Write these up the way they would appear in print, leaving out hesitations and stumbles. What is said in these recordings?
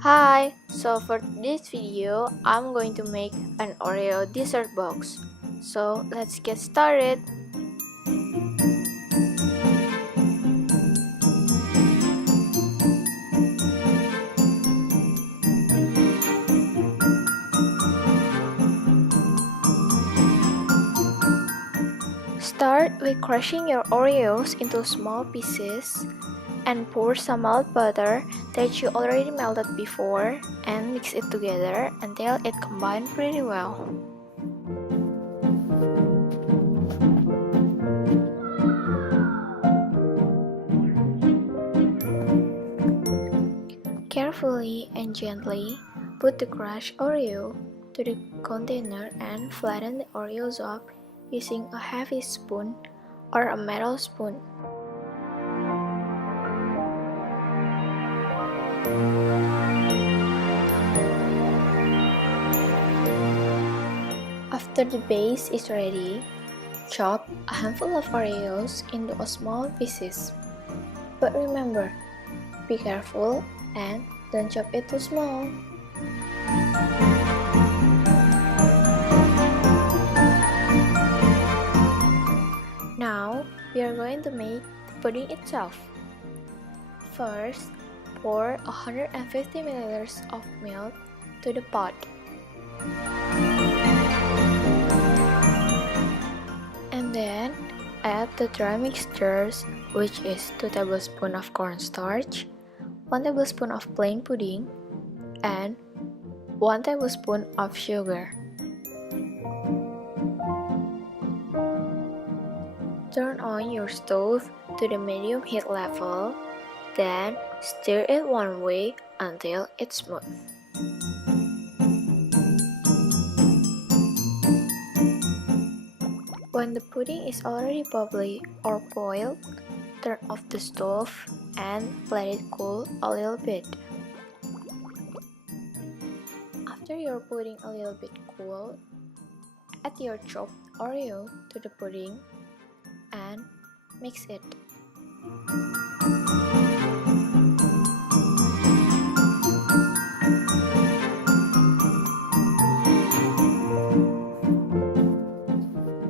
Hi, so for this video, I'm going to make an Oreo dessert box. So let's get started. Start with crushing your Oreos into small pieces and pour some melt butter that you already melted before and mix it together until it combines pretty well. Carefully and gently put the crushed Oreo to the container and flatten the Oreos up using a heavy spoon or a metal spoon. After the base is ready, chop a handful of Oreos into small pieces. But remember, be careful and don't chop it too small. Now, we are going to make the pudding itself. First, pour 150 ml of milk to the pot. And then, add the dry mixtures, which is 2 tablespoons of cornstarch, 1 tablespoon of plain pudding, and 1 tablespoon of sugar. Turn on your stove to the medium heat level, then stir it one way until it's smooth. When the pudding is already bubbly or boiled, turn off the stove and let it cool a little bit. After your pudding a little bit cool, add your chopped Oreo to the pudding and mix it.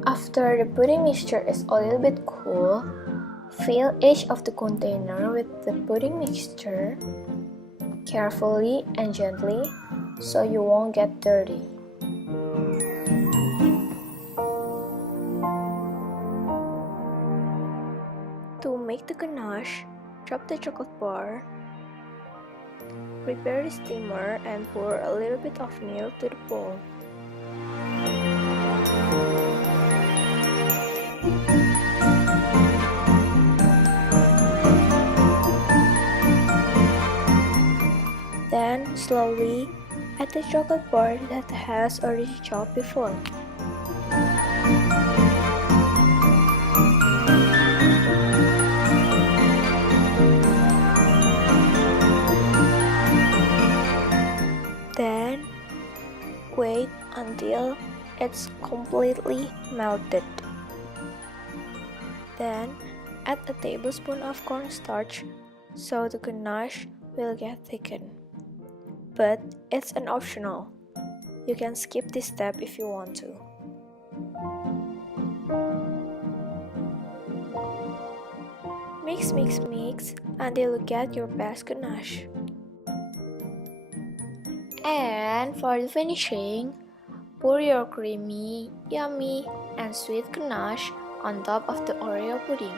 After the pudding mixture is a little bit cool, fill each of the container with the pudding mixture carefully and gently so you won't get dirty. To make the ganache, drop the chocolate bar, prepare the steamer and pour a little bit of milk to the bowl. Then slowly add the chocolate bar that has already chopped before. Then wait until it's completely melted. Then add a tablespoon of cornstarch so the ganache will get thickened. But it's an optional. You can skip this step if you want to. Mix, mix, mix until you get your best ganache. And for the finishing, pour your creamy, yummy, and sweet ganache on top of the Oreo pudding.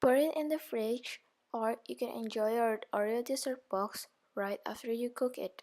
Put it in the fridge, or you can enjoy your Oreo dessert box right after you cook it.